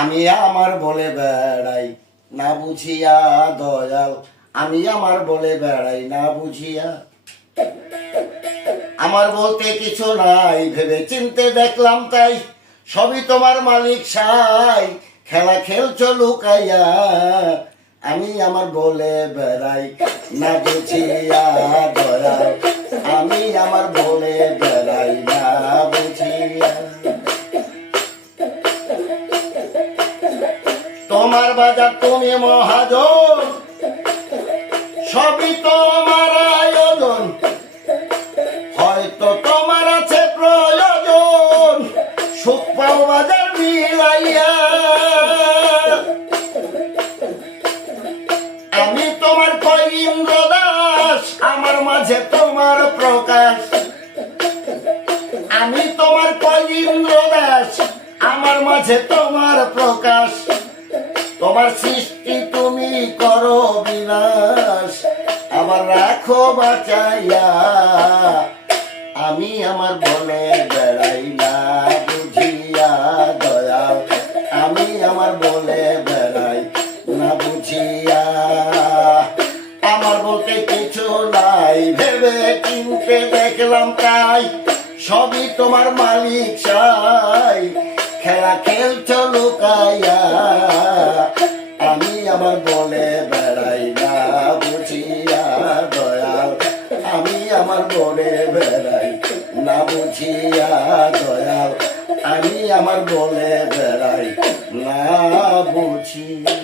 আমি আমার বলে বেড়াই না বুঝিয়া দয়াল, আমি আমার বলে বেড়াই না বুঝিয়া। আমার বলতে কিছু নাই, ভেবে চিনতে দেখলাম তাই, সবই তোমার মালিক সাই, খেলা খেলছো লুকাইয়া। আমি আমার বলে বেড়াই না বুঝিয়া দয়াল, আমি আমার বলে বেড়াই না বুঝিয়া। তোমার বাজার তুমি মহাজন, সবই তোমার আয়োজন, হয়তো তোমার আছে প্রয়োজন, সুখ পাও বাজার মিলাইয়া। আমি তোমার কইন্দ্র দাস, আমার মাঝে তোমার প্রকাশ। আমি তোমার কইন্দ্র দাস, আমার মাঝে তোমার প্রকাশ। তোমার সৃষ্টি তুমি করো বিনাশ, আবার রাখো বাঁচাইয়া। আমি আমার বলে বেড়াই না বুঝিয়া দয়াল, আমি আমার বলে বেড়াই না বুঝিয়া। আমার বলতে কিছু নাই, ভেবে চিনতে দেখলাম তাই, সবই তোমার মালিক সাই, খেলা খেলছো লুকাইয়া। আমি আমার বলে বেড়াই না বুঝিয়া দয়াল, আমি আমার বলে বেড়াই না বুঝিয়া দয়াল, আমি আমার বলে বেড়াই না বুঝিয়া।